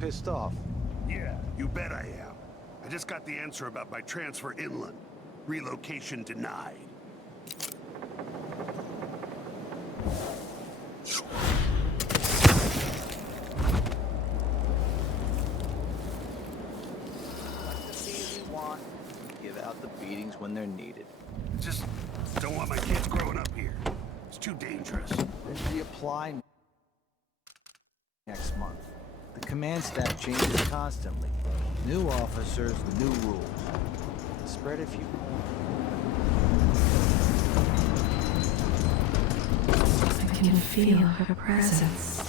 pissed off. Yeah, you bet I am. I just got the answer about my transfer inland. Relocation denied. Give out the beatings when they're needed. Just don't want my kids growing up here. It's too dangerous. Reapply next month. The command staff changes constantly. New officers, new rules. Spread if you I can feel her presence.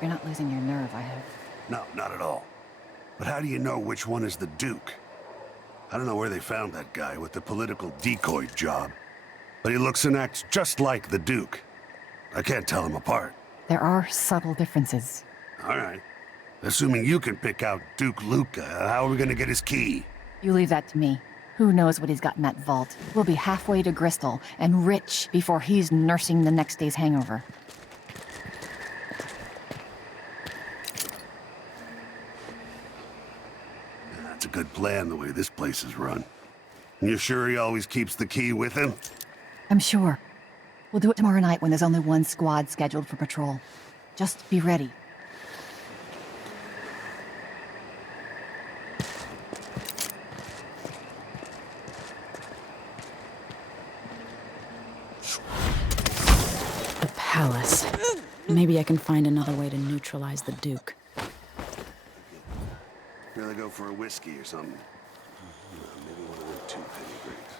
You're not losing your nerve, I hope. No, not at all. But how do you know which one is the Duke? I don't know where they found that guy with the political decoy job, but he looks and acts just like the Duke. I can't tell them apart. There are subtle differences. All right. Assuming you can pick out Duke Luca, how are we gonna get his key? You leave that to me. Who knows what he's got in that vault? We'll be halfway to Bristol and rich before he's nursing the next day's hangover. That's a good plan, the way this place is run. You sure he always keeps the key with him? I'm sure. We'll do it tomorrow night when there's only one squad scheduled for patrol. Just be ready. The palace. Maybe I can find another way to neutralize the Duke. Really go for a whiskey or something. Maybe one of them 2 penny drinks.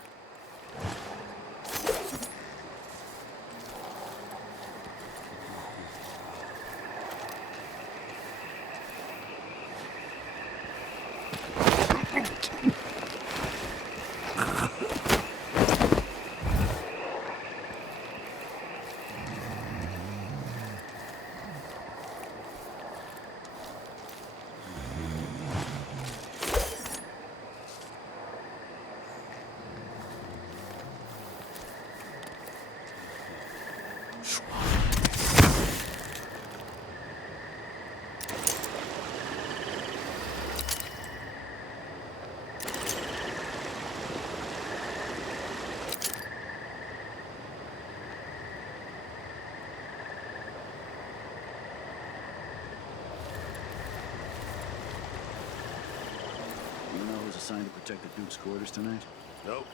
You know who's assigned to protect the Duke's quarters tonight? Nope.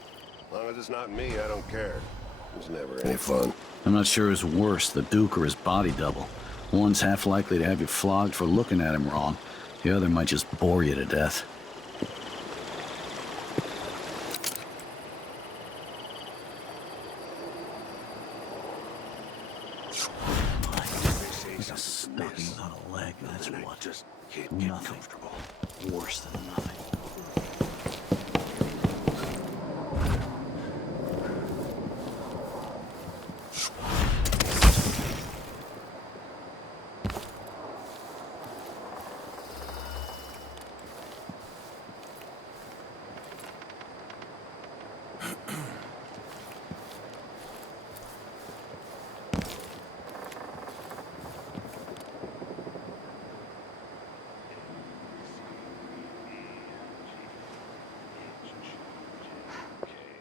As long as it's not me, I don't care. It's never any fun. I'm not sure who's worse, the Duke or his body double. One's half likely to have you flogged for looking at him wrong. The other might just bore you to death. Like a stocking without a leg, that's what. Just can't get Nothing. comfortable. Worse than nothing.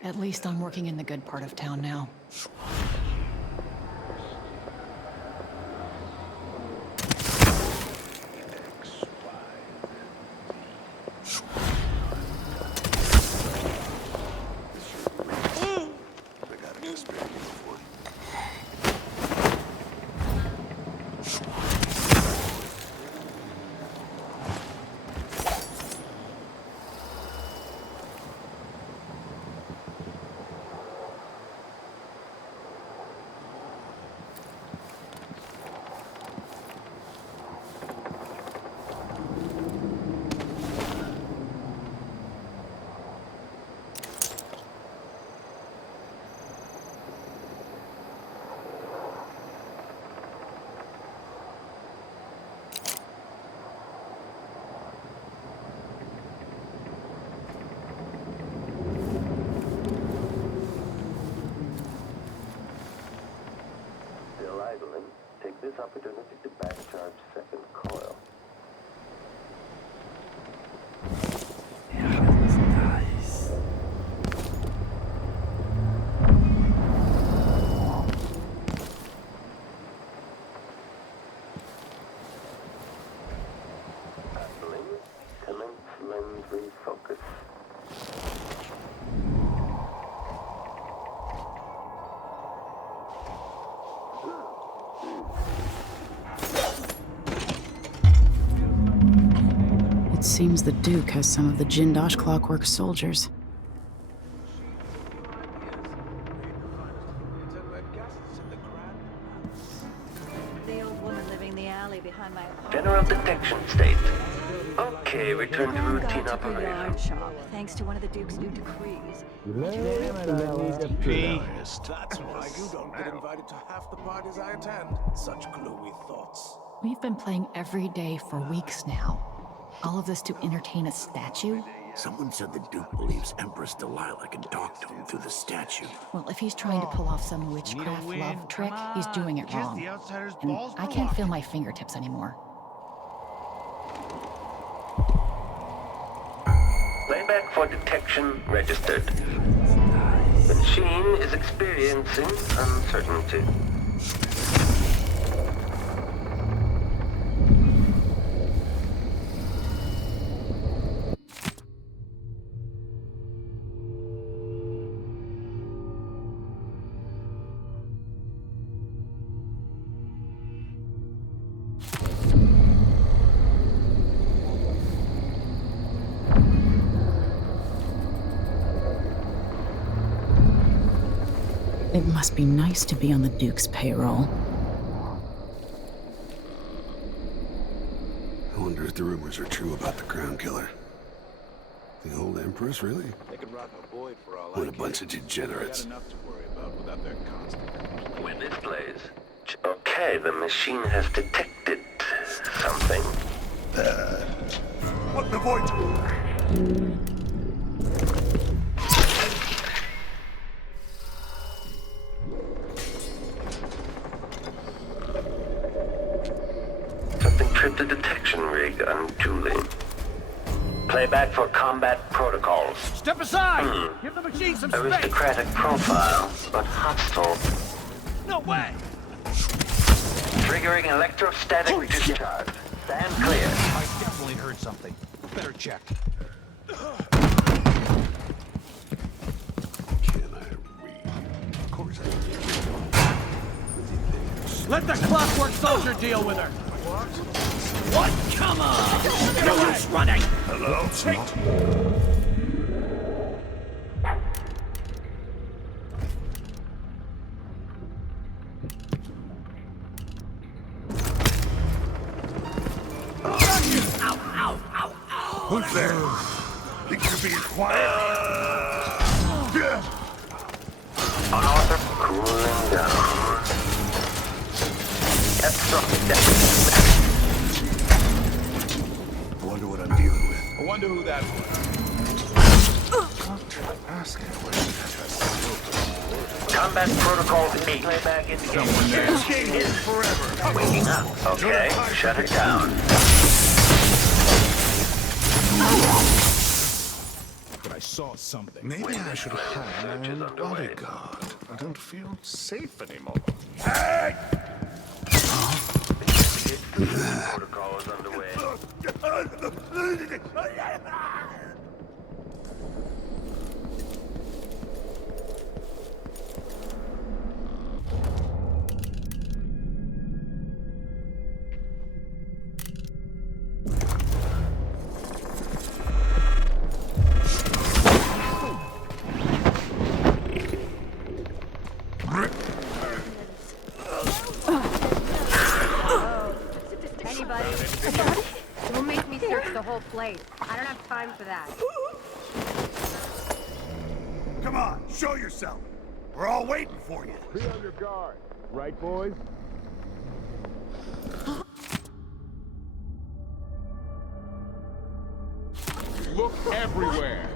At least I'm working in the good part of town now. opportunity to back charge second coil. Handling. Commence lens refocus. It seems the Duke has some of the Jindosh clockwork soldiers. The old woman living in the alley behind my apartment. General detection state. Okay, return to Crown routine got to the operation. yard shop, thanks to one of the Duke's new decrees. That's why you don't get invited to half the parties I attend. Such gloomy thoughts. We've been playing every day for weeks now. All of this to entertain a statue? Someone said the Duke believes Empress Delilah can talk to him through the statue. Well, if he's trying to pull off some witchcraft love trick, he's doing it wrong. And I can't feel my fingertips anymore. Playback for detection registered. The machine is experiencing uncertainty. It must be nice to be on the Duke's payroll. I wonder if the rumors are true about the Crown Killer. The old Empress, really? They can rot in a void for all What I a bunch of care. degenerates. They got enough to worry about without their constant complaints. When it plays. Okay, the machine has detected something. What the void? Something tripped the detection rig unduly. Playback for combat protocols. Step aside! Give the machine some space! Aristocratic profile, but hostile. No way! Triggering electrostatic discharge. Stand clear. I definitely heard something. Better check. Can I read? Of course I can. Let the clockwork soldier deal with her! What? Come on! No use running! Hello? Who's there? Think you're being quiet? Unauthorized cooling down. I wonder what I'm dealing with. I wonder who that was. Combat protocol 8. Playback indicated. Forever. Waking up. Okay, shut it down. But I saw something. Maybe I should have my own bodyguard. I don't feel safe anymore. Protocol is underway. Anybody? Don't make me search the whole place. I don't have time for that. Come on, show yourself. We're all waiting for you. Be on your guard. Right, boys? Look everywhere.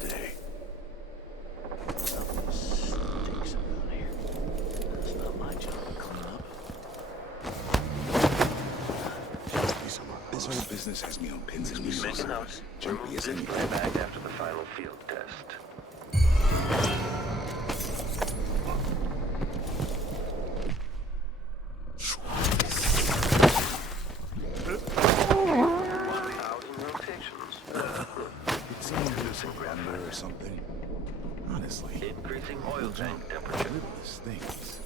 today. This whole business has me on pins and needles. Make a note. Jumpy Remove as this anything. playback after the final field test. Thousand rotations. It seems there's some thunder or something. Honestly, Increasing oil tank temperature. littlest things.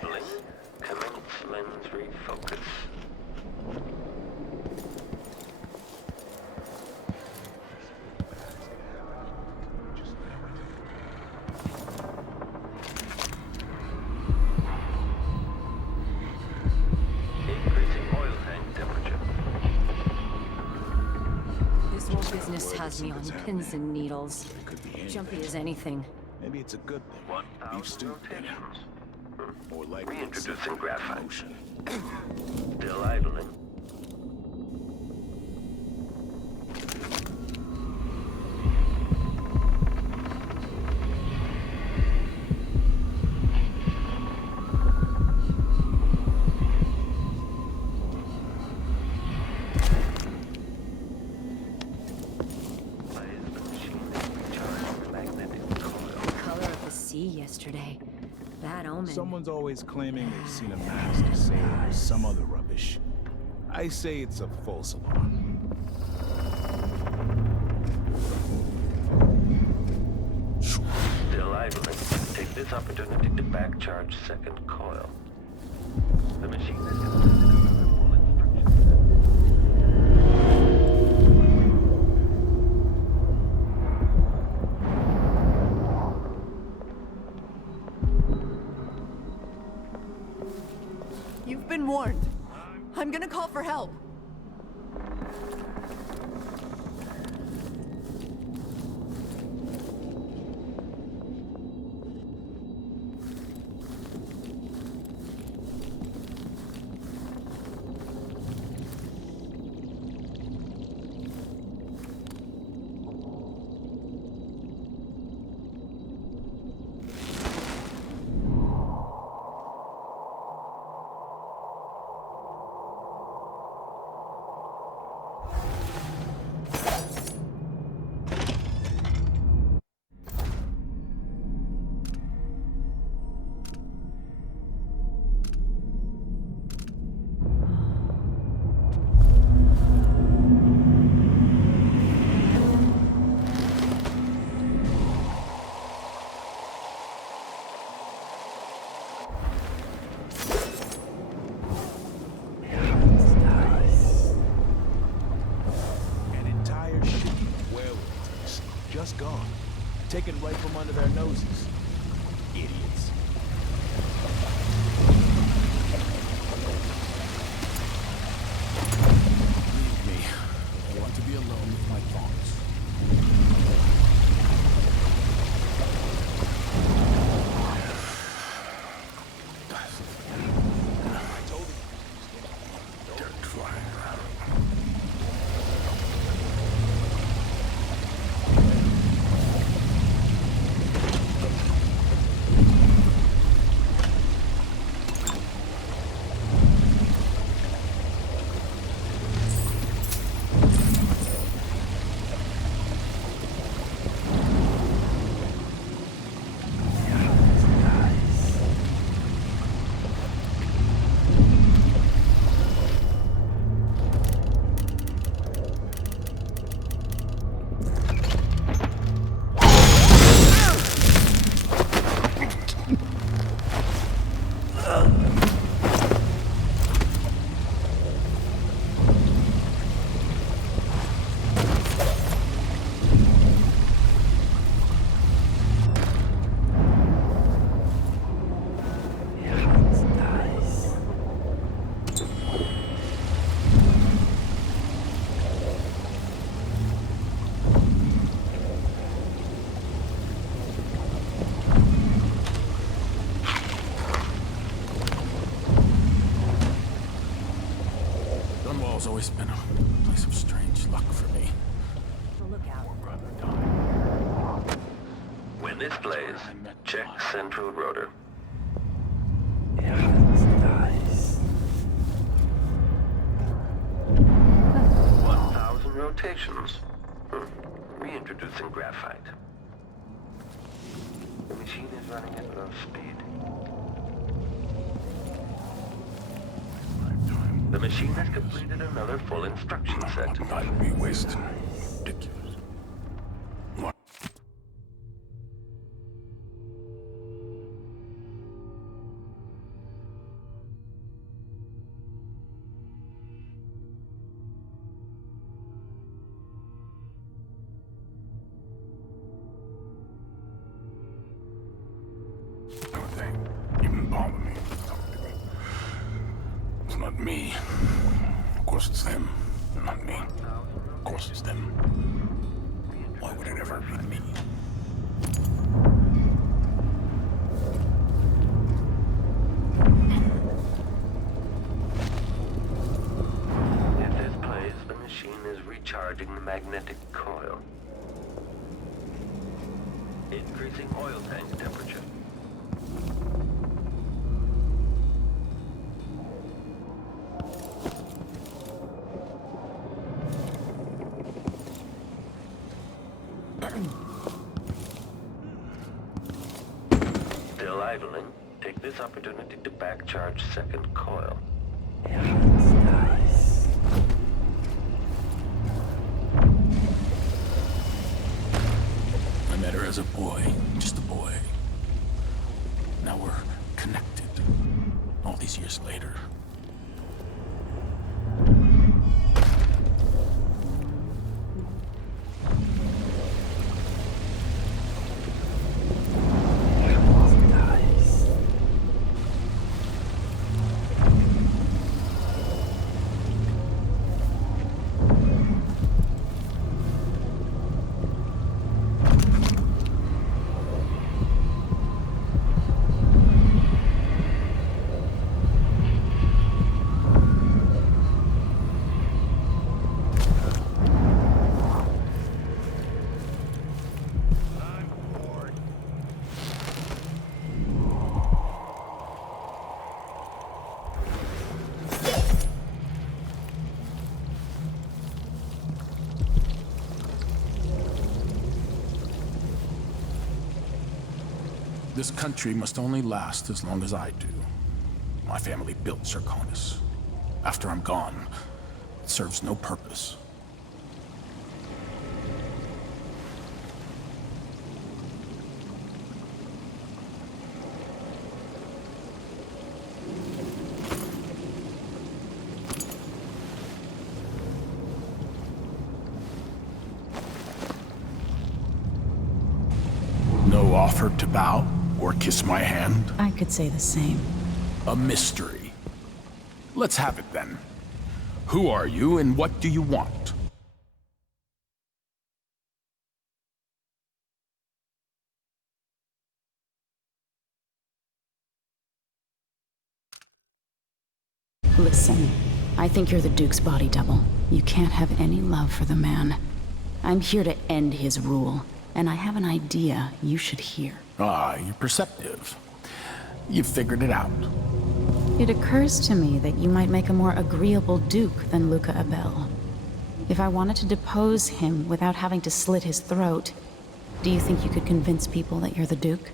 Blink. Commence lens refocus. Increasing oil tank temperature. This whole business has me on pins and needles. It could be anything. Jumpy as anything. Maybe it's a good thing. Beef 1,000 stew. rotations. Or likely it's Reintroducing graphite. motion. Still idling. Plays the machine recharge the magnetic coil. Color of the sea yesterday. Bad omen. Someone's always claiming they've seen a masked sailor or some other rubbish. I say it's a false alarm. Still idling. Take this opportunity to back charge second coil. The machine is considered full instructions. You've been warned. I'm gonna call for help. An entire shipment of werewolves just gone, taken right from under their noses. Idiots. Leave me. I want to be alone with my thoughts. I told you. Dirt flying around. Hell's always been a place of strange luck for me. Look out. When this plays, check central rotor. 1,000 rotations. Reintroducing graphite. The machine is running at low speed. The machine has completed another full instruction set. Not be wasted. Ridiculous. What? Don't they even bother me? It's not me. Of course it's them. Not me. Of course it's them. Why would it ever be me? If this plays, the machine is recharging the magnetic coil. Increasing oil tank temperature. Still idling. Take this opportunity to back-charge second coil. I met her as a boy, just a boy. Now we're connected, all these years later. This country must only last as long as I do. My family built Zirconis. After I'm gone, it serves no purpose. No offer to bow or kiss my hand? I could say the same. A mystery. Let's have it then. Who are you and what do you want? Listen, I think you're the Duke's body double. You can't have any love for the man. I'm here to end his rule, and I have an idea you should hear. Ah, you're perceptive. You've figured it out. It occurs to me that you might make a more agreeable Duke than Luca Abel. If I wanted to depose him without having to slit his throat, do you think you could convince people that you're the Duke?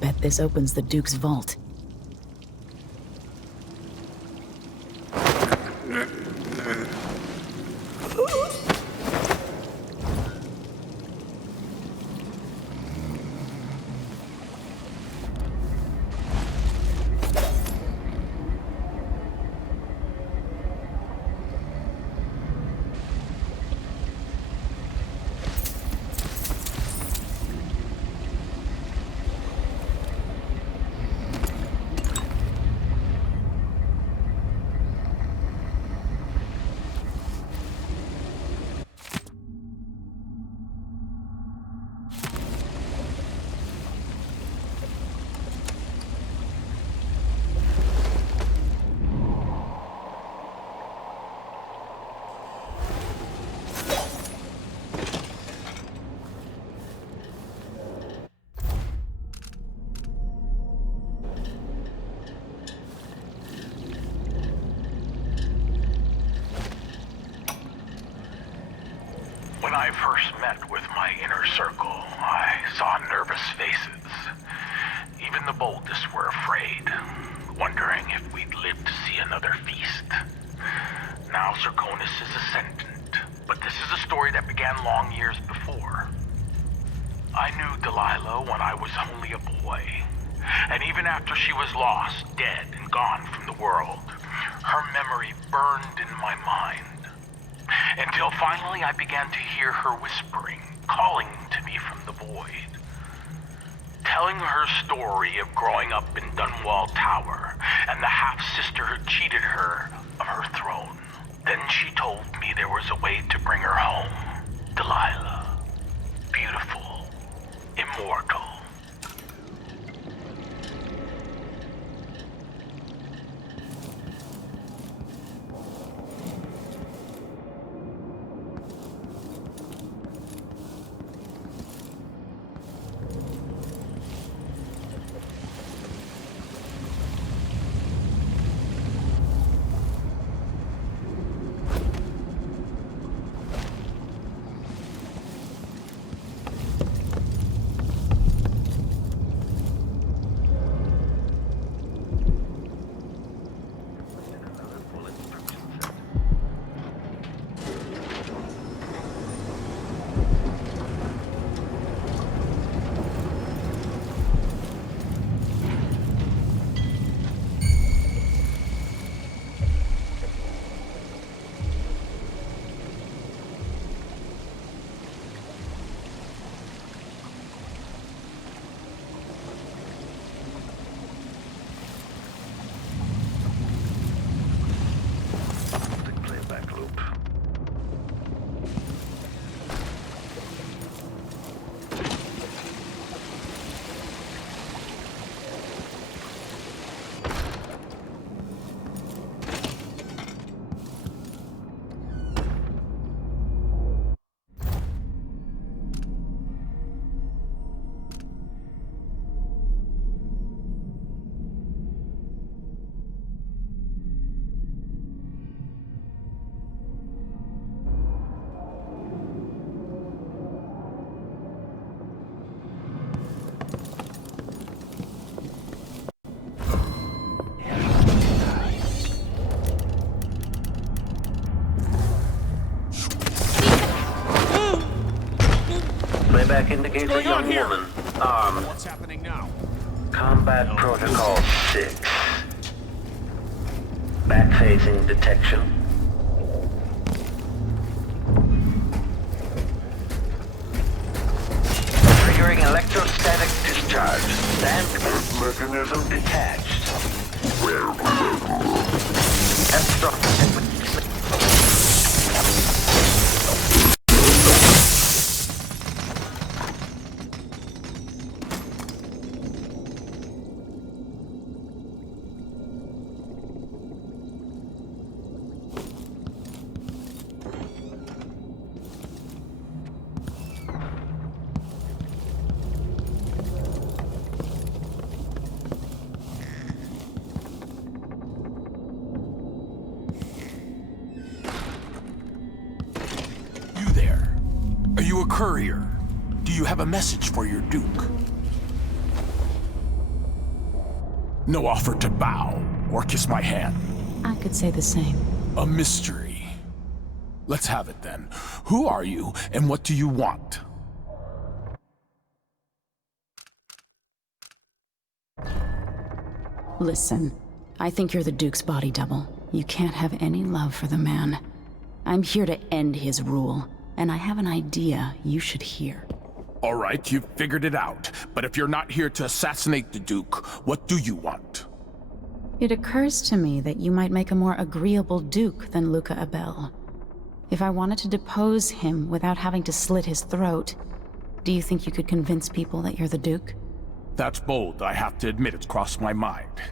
Bet this opens the Duke's vault. When I first met with my inner circle, I saw nervous faces. Even the boldest were afraid, wondering if we'd live to see another feast. Now Zirconis is ascendant, but this is a story that began long years before. I knew Delilah when I was only a boy, and even after she was lost, dead, and gone from the world, her memory burned in my mind. Until finally I began to hear her whispering, calling to me from the void. Telling her story of growing up in Dunwall Tower and the half-sister who cheated her of her throne. Then she told me there was a way to bring her home. Delilah. Beautiful. Immortal. Playback indicates a young woman, armed. What's happening now? Combat Protocol 6. Back-phasing detection. Triggering electrostatic discharge. Stand mechanism detached. Are you a courier? Do you have a message for your Duke? No offer to bow or kiss my hand. I could say the same. A mystery. Let's have it then. Who are you and what do you want? Listen, I think you're the Duke's body double. You can't have any love for the man. I'm here to end his rule, and I have an idea you should hear. All right, you've figured it out. But if you're not here to assassinate the Duke, what do you want? It occurs to me that you might make a more agreeable Duke than Luca Abel. If I wanted to depose him without having to slit his throat, do you think you could convince people that you're the Duke? That's bold. I have to admit it's crossed my mind.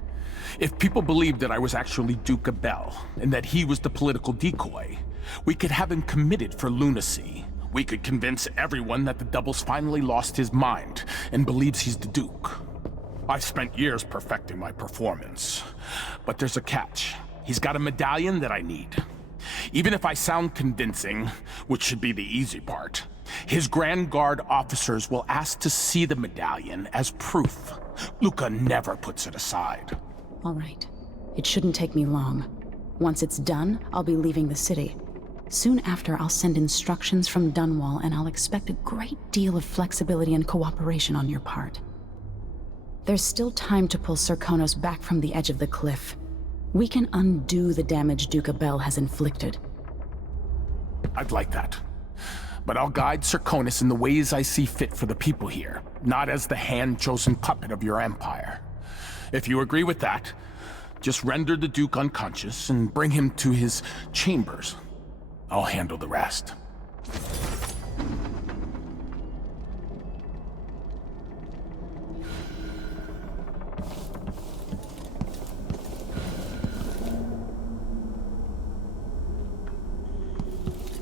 If people believed that I was actually Duke Abel, and that he was the political decoy, we could have him committed for lunacy. We could convince everyone that the Double's finally lost his mind, and believes he's the Duke. I've spent years perfecting my performance. But there's a catch. He's got a medallion that I need. Even if I sound convincing, which should be the easy part, his Grand Guard officers will ask to see the medallion as proof. Luca never puts it aside. All right. It shouldn't take me long. Once it's done, I'll be leaving the city. Soon after, I'll send instructions from Dunwall, and I'll expect a great deal of flexibility and cooperation on your part. There's still time to pull Serkonos back from the edge of the cliff. We can undo the damage Duke Abel has inflicted. I'd like that. But I'll guide Serkonos in the ways I see fit for the people here, not as the hand-chosen puppet of your empire. If you agree with that, just render the Duke unconscious and bring him to his chambers. I'll handle the rest.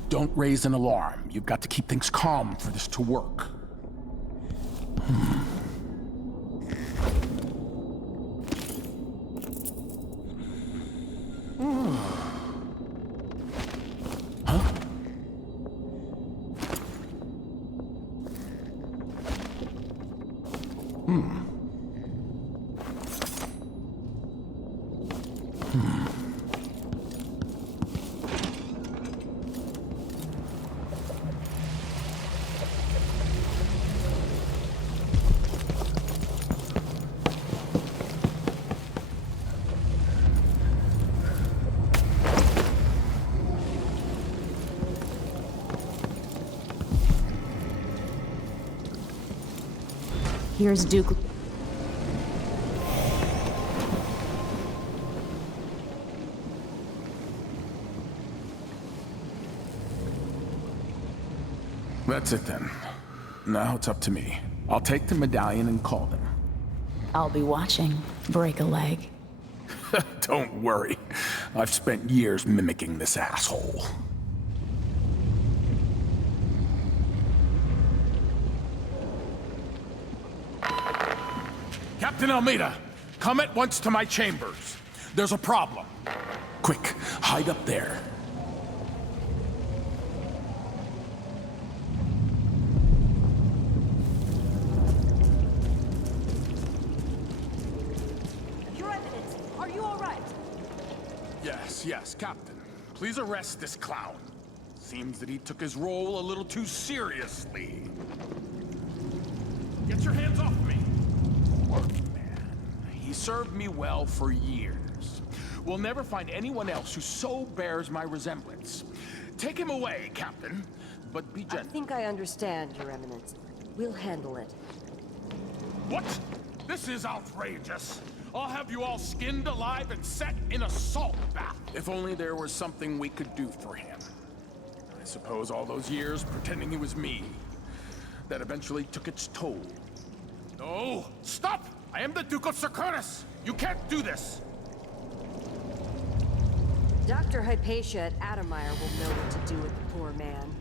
Don't raise an alarm. You've got to keep things calm for this to work. Here's Duke. That's it then. Now it's up to me. I'll take the medallion and call them. I'll be watching. Break a leg. Don't worry. I've spent years mimicking this asshole. Captain Almeida, come at once to my chambers. There's a problem. Quick, hide up there. Your Eminence, are you all right? Yes, Captain. Please arrest this clown. Seems that he took his role a little too seriously. Get your hands off me! Man, he served me well for years. We'll never find anyone else who so bears my resemblance. Take him away, Captain, but be I gentle. think I understand, Your Eminence. We'll handle it. What? This is outrageous. I'll have you all skinned alive and set in a salt bath. If only there was something we could do for him. I suppose all those years pretending he was me, that eventually took its toll. No! Stop! I am the Duke of Serkonos! You can't do this! Dr. Hypatia at Adamire will know what to do with the poor man.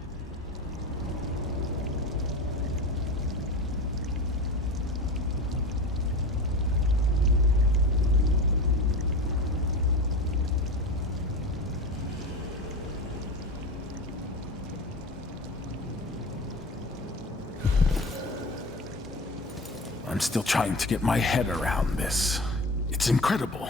I'm still trying to get my head around this. It's incredible.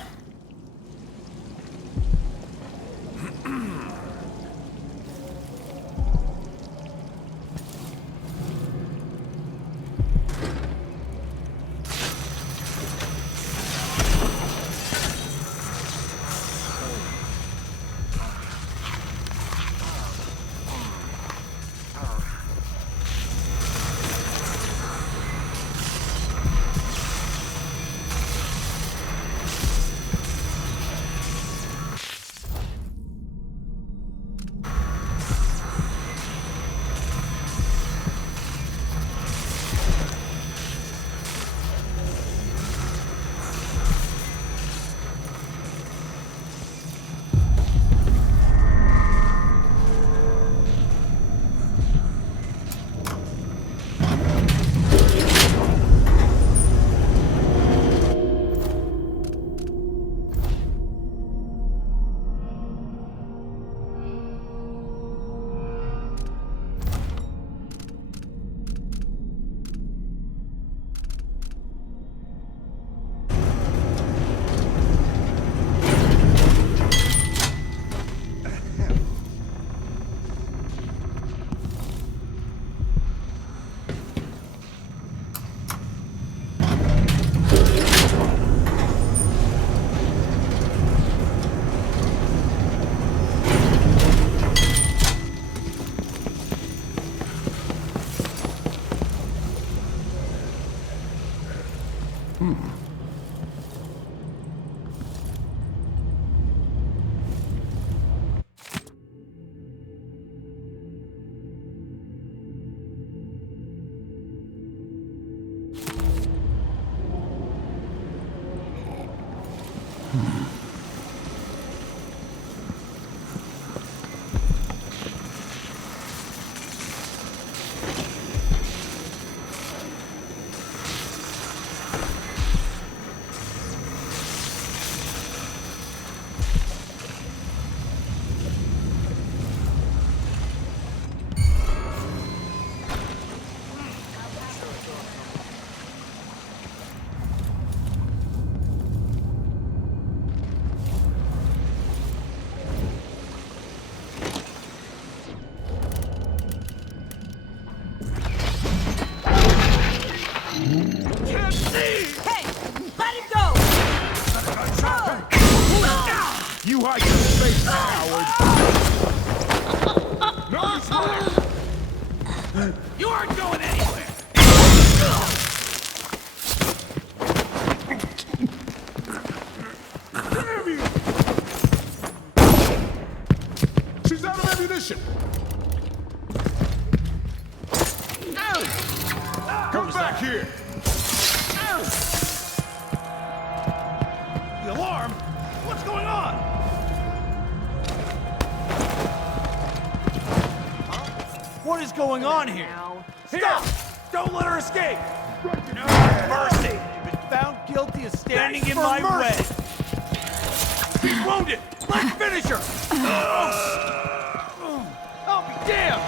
You hide your face, coward! Nice one! You aren't going anywhere! Damn you! She's out of ammunition! Come back here! The alarm? What's going on? What is going on here? Stop! Don't let her escape! No mercy! You've been found guilty of standing in my way. She's wounded! Let's finish her! I'll be damned!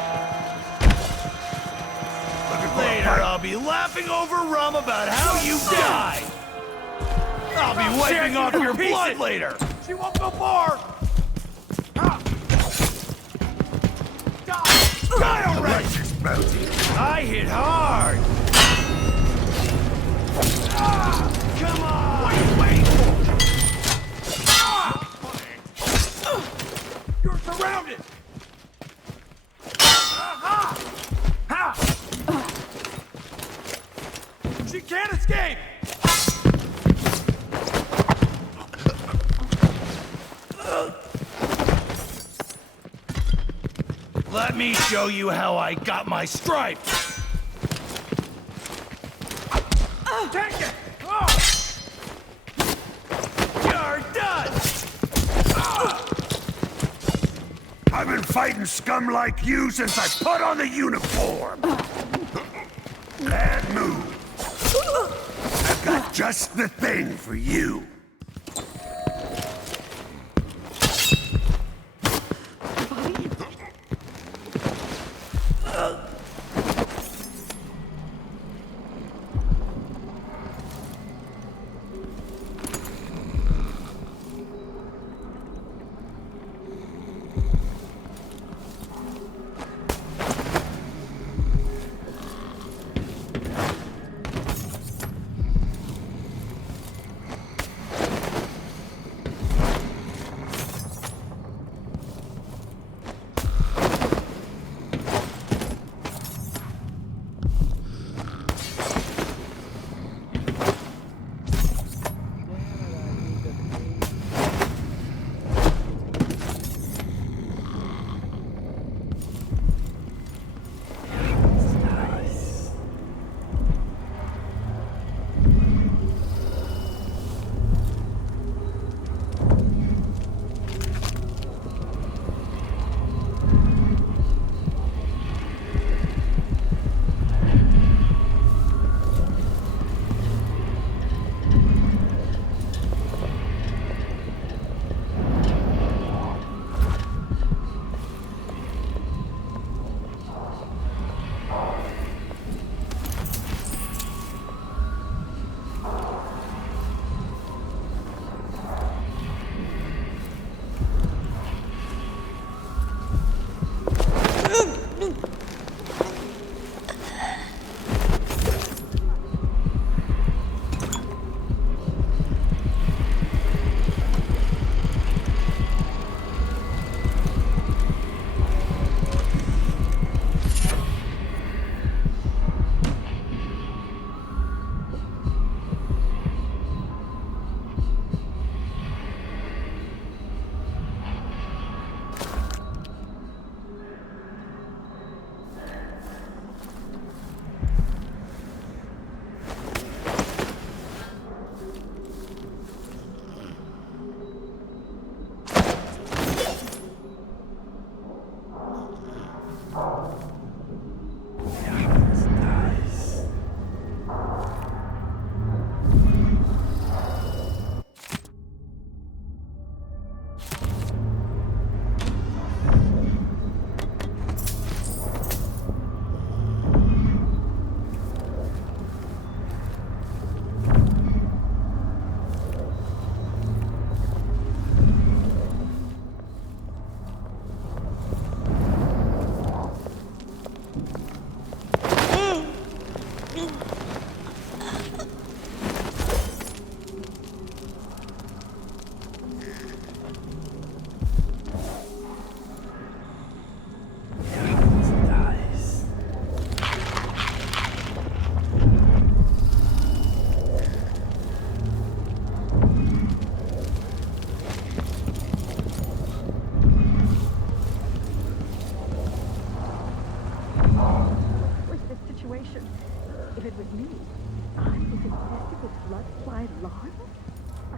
Later, I'll be laughing over rum about how you died. I'll be wiping off your blood later. She won't go far! Die already! I hit hard. Come on! What are you waiting for? You're surrounded! She can't escape! Let me show you how I got my stripes. Take it! You're done. I've been fighting scum like you since I put on the uniform. Bad move. I've got just the thing for you.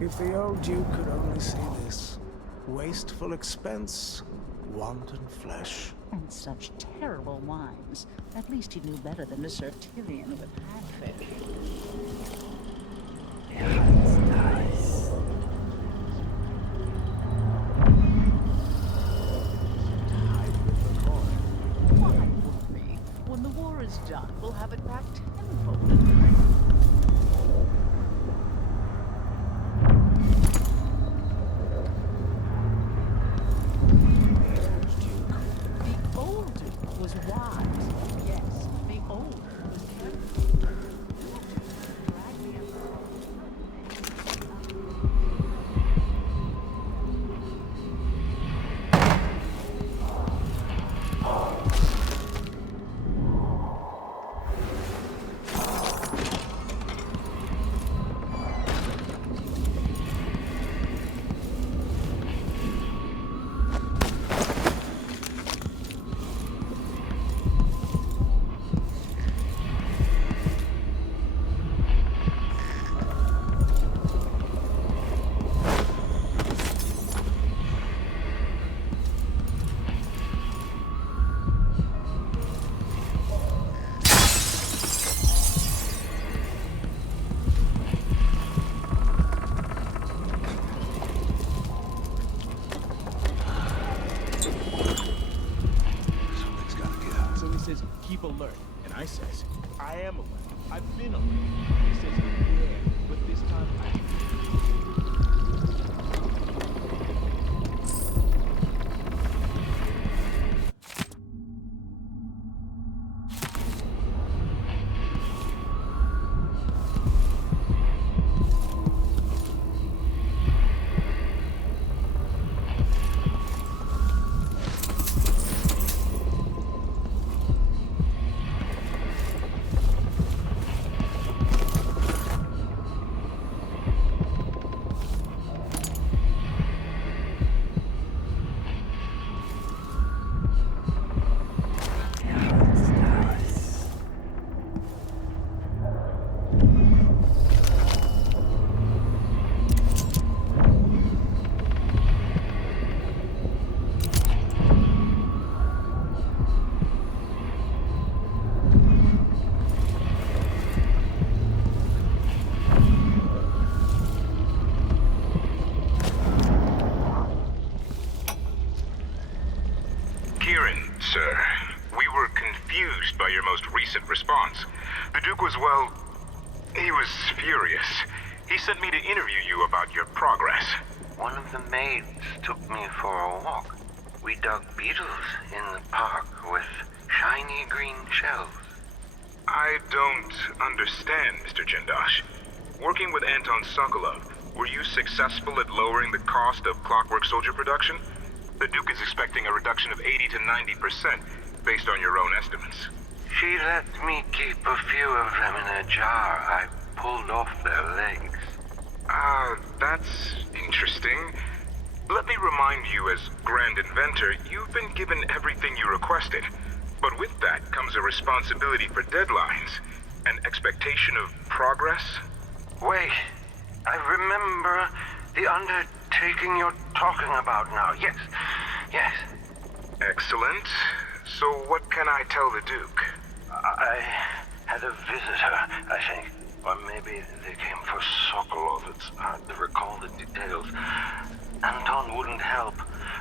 If the old Duke could only see this. Wasteful expense, wanton flesh. And such terrible wines. At least he knew better than to serve Tyrion with panfish. Yeah, it's nice. Why would we? When the war is done, we'll have it back tenfold. Was wise. Yes, the older was careful. Drag the emperor. Keep alert. And I says, I am alert. I've been alert. He says, yeah, but this time I... Sir, we were confused by your most recent response. The Duke was, well, he was furious. He sent me to interview you about your progress. One of the maids took me for a walk. We dug beetles in the park with shiny green shells. I don't understand, Mr. Jindosh. Working with Anton Sokolov, were you successful at lowering the cost of Clockwork Soldier production? The Duke is expecting a reduction of 80 to 90% based on your own estimates. She let me keep a few of them in a jar. I pulled off their legs. That's interesting. Let me remind you, as Grand Inventor, you've been given everything you requested. But with that comes a responsibility for deadlines, an expectation of progress. Wait, I remember the undertaking you're talking about now. Yes. Excellent. So what can I tell the Duke? I had a visitor, I think. Or maybe they came for Sokolov. It's hard to recall the details. Anton wouldn't help,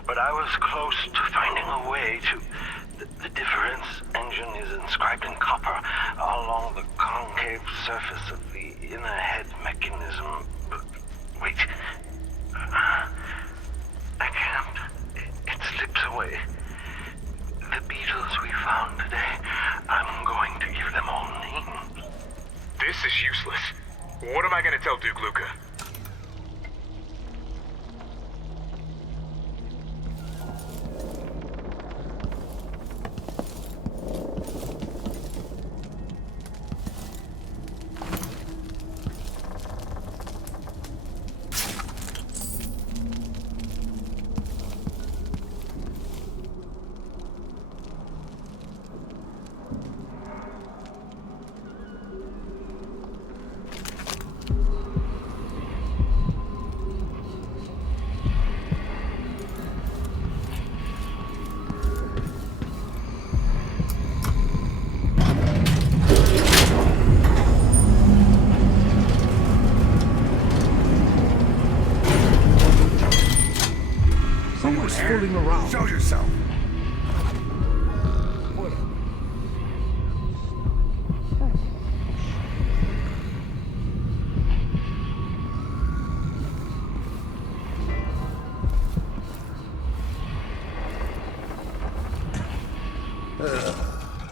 but I was close to finding a way to... The difference engine is inscribed in copper along the concave surface of the inner head mechanism. But wait. I can't. It slips away. The beetles we found today, I'm going to give them all names. What am I gonna tell Duke Luca? Someone's fooling around. Show yourself.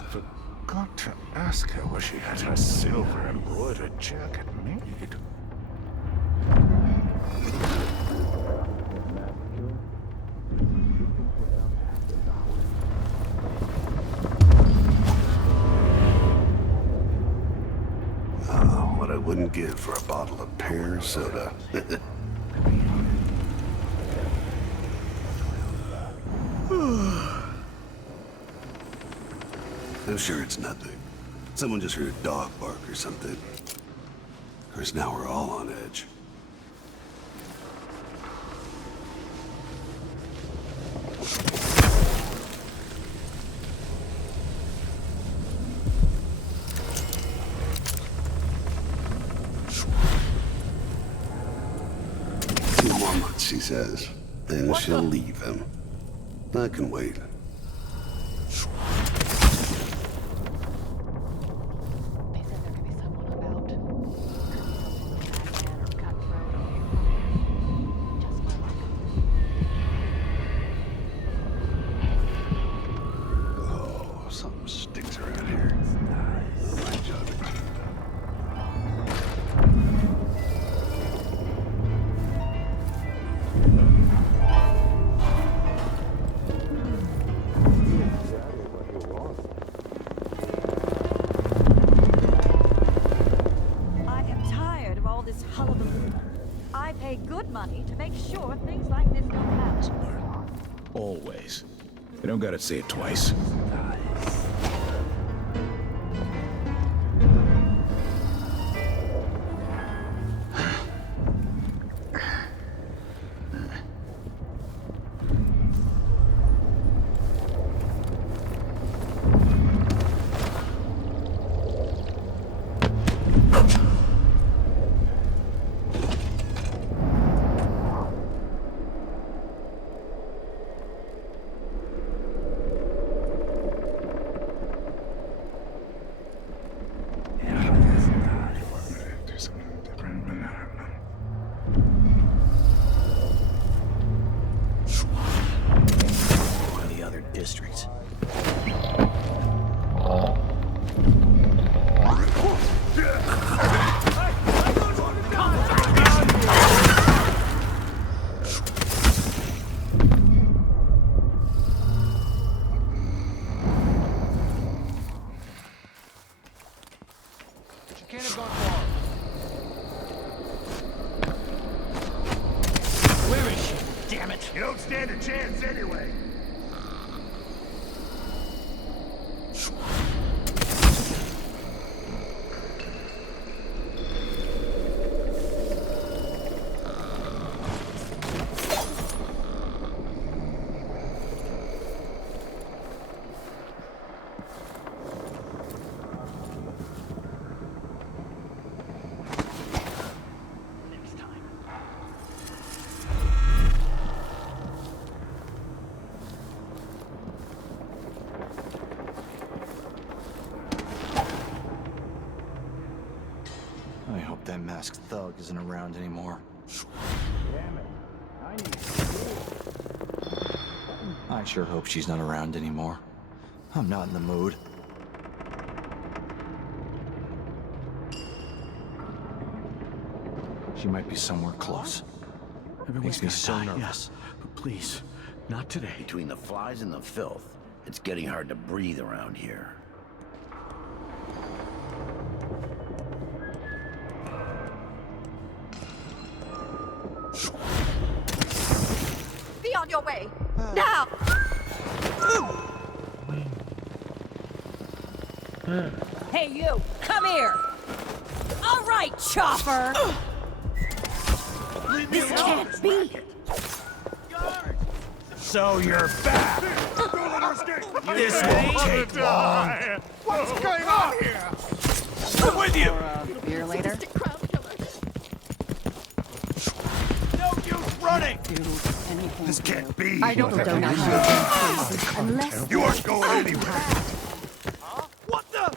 Forgot to ask her where she had her silver embroidered jacket made. What I wouldn't give for a bottle of pear soda. I'm sure it's nothing. Someone just heard a dog bark or something. Of course, now we're all on edge. Two more months, she says. Then she'll leave him. I can wait. Something stinks around here. My job. I am tired of all this hullabaloo. I pay good money to make sure things like this don't happen. Always. You don't gotta say it twice. Districts. She can't have gone far. Where is she? Damn it! You don't stand a chance anyway. I hope that masked thug isn't around anymore. Damn it. I sure hope she's not around anymore. I'm not in the mood. She might be somewhere close. Everyone's Makes me gonna so die, nervous. yes. But please, not today. Between the flies and the filth, it's getting hard to breathe around here. Be on your way! Now! Hey, you! Come here! All right, Chopper! This can't be! So you're back! This won't take long! What's going on here? I'm with you! Beer later? No use running! This can't be. I don't know unless You aren't going anywhere. What the?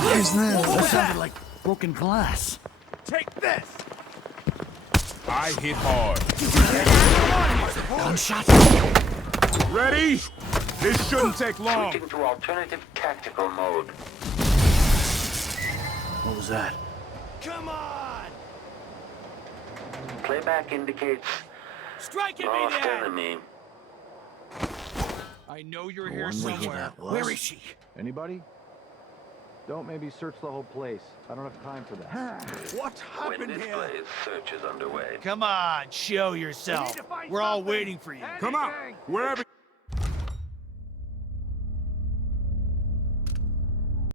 What is that? What That was sounded that? like broken glass. Take this! I hit hard. Gunshot. Ready? This shouldn't take long. Switching to alternative tactical mode. What was that? Come on! Playback indicates Striking me lost there! enemy. I know you're I here wonder who somewhere. that was. Where is she? Anybody? Don't maybe search the whole place. I don't have time for that. What When happened this here? plays, search is underway. Come on, show yourself. We're all waiting for you. Come on, wherever.